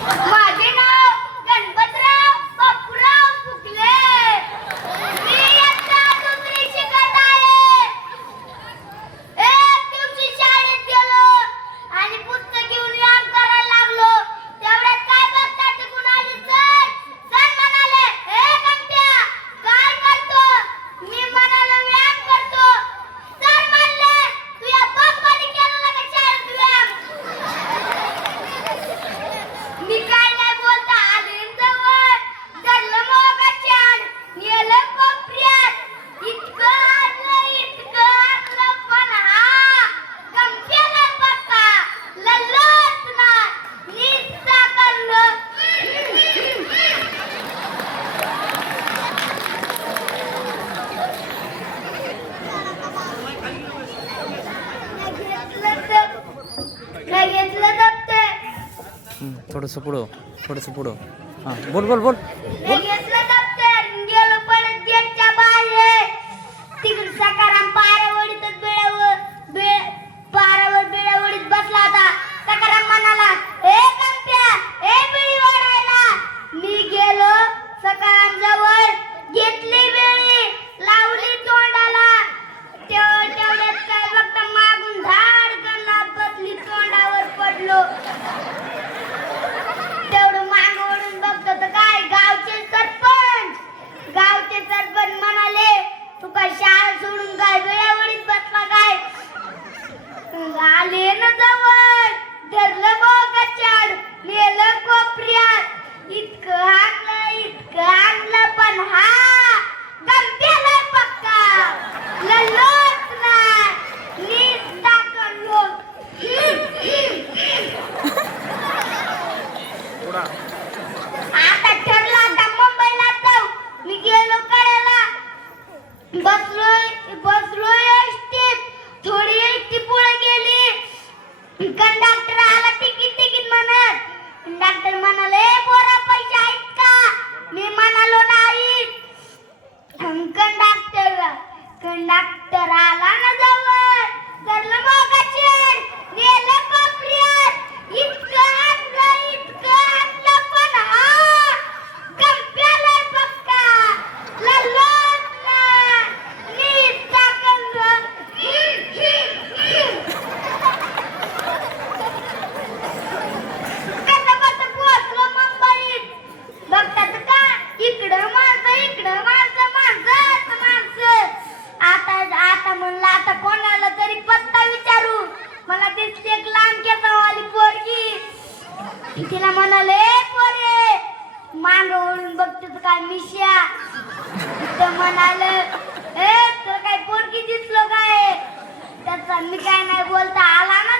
Bye. थोडंसं पुढं थोडंसं पुढं. हां बोल बोल बोल. बोल. कंडक्टर आला ना जवळ. धरलं मग तिला म्हणाले पोरे मांग ओळून बघतो तर काय मिश्या. तर म्हणाल ए तर काय पोरकी दिसलो काय? त्याचा मी काय नाही बोलता आला ना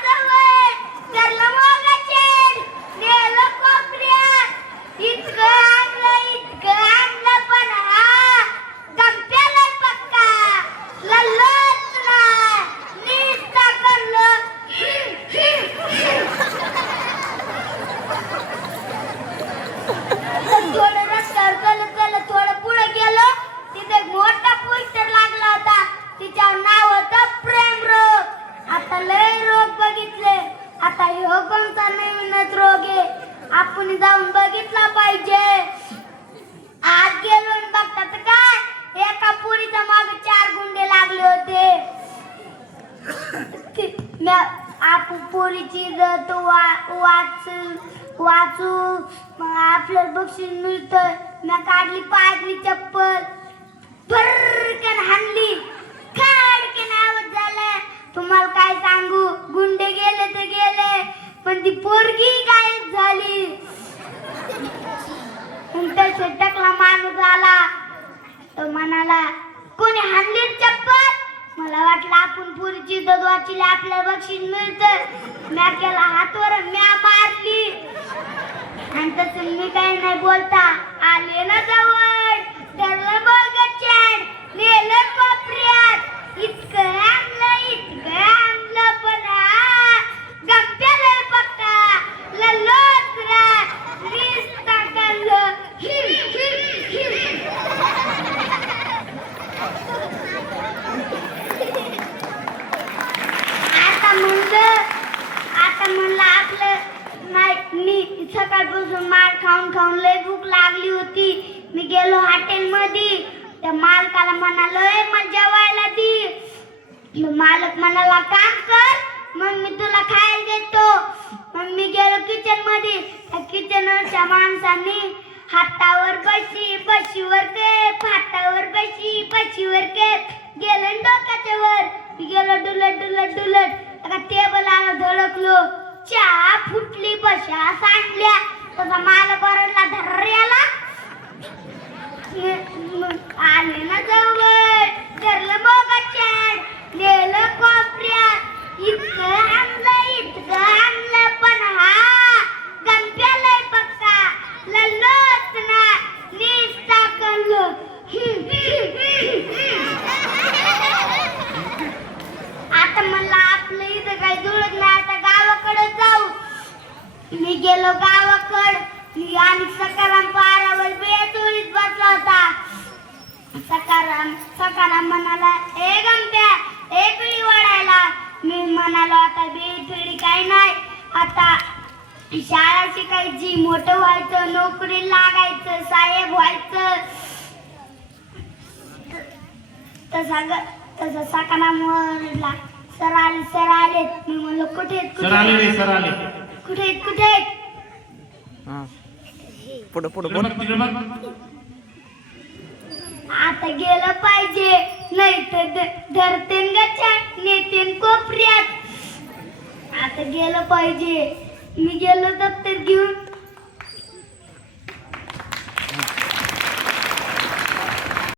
आप पोरीची रथ वाच वाचू. मग आपल्याला बक्षीस मिळतं. म्या काढली पायली चप्पल. फरकन हाणली. खडकन आवाज झाला. तुम्हाला काय सांगू? गुंडे गेले तर गेले. पण ती पोरगी गायब झाली. नंतर शेटकला माणूस आला. तो म्हणाला कोणी हाणली चप्पल? मला वाटलं आपण पुरीची दूध वाचली आपल्याला बक्षीस मिळतं म्या केला हातवर म्या मारली. आणि तसं मी काही नाही बोलता. सकाळपासून माल खाऊन खाऊन लय भूक लागली होती. मी गेलो हॉटेलमध्ये त्या मालकाला म्हणालोय मग जेवायला दी. मालक म्हणाला काम कर मग मी तुला खायला देतो. मग मी गेलो किचनमध्ये त्या किचनवरच्या माणसांनी हातावर बशी बशीवर केप हातावर बशी बशीवर केप गेलो डोक्याच्या वर. मी गेलो डुलट डुलट डुलट टेबल आला धडकलो. च्या फुटली बशा सांडल्या. तसा माल ओरडला धर्याला. आले ना जवळ. धरलं मोगाच्यात नेलं कोपऱ्यात इतकं आणलं इतकं आणलं पण हा गणप्यालय पक्का लल्लोच ना निस्ता करलो आता मला आपलं इथं काही जुळत नाही आता गावाकडे जाऊ मी गेलो गावाकड. मी आणि सकाराम पारावर बेचोळीत बसला होता. सकाराम सकाराम म्हणाला ए गंप्या ए पिढी वाढायला. मी म्हणालो आता बिळी पिढी काही नाही. आता शाळा शिकायची मोठं व्हायचं नोकरी लागायचं साहेब व्हायचं. तसा ग तसा सकाराम सर आले सर आले मी म्हणलो कुठे सर आले रे सर आले. कुठे कुठे? हां. पुढं पुढं बोल आता गेलं पाहिजे. नाही तर धरतेन गच्च्यात नेतेन कोपऱ्यात. आता गेलं पाहिजे. मी गेलो दप्तर घेऊन.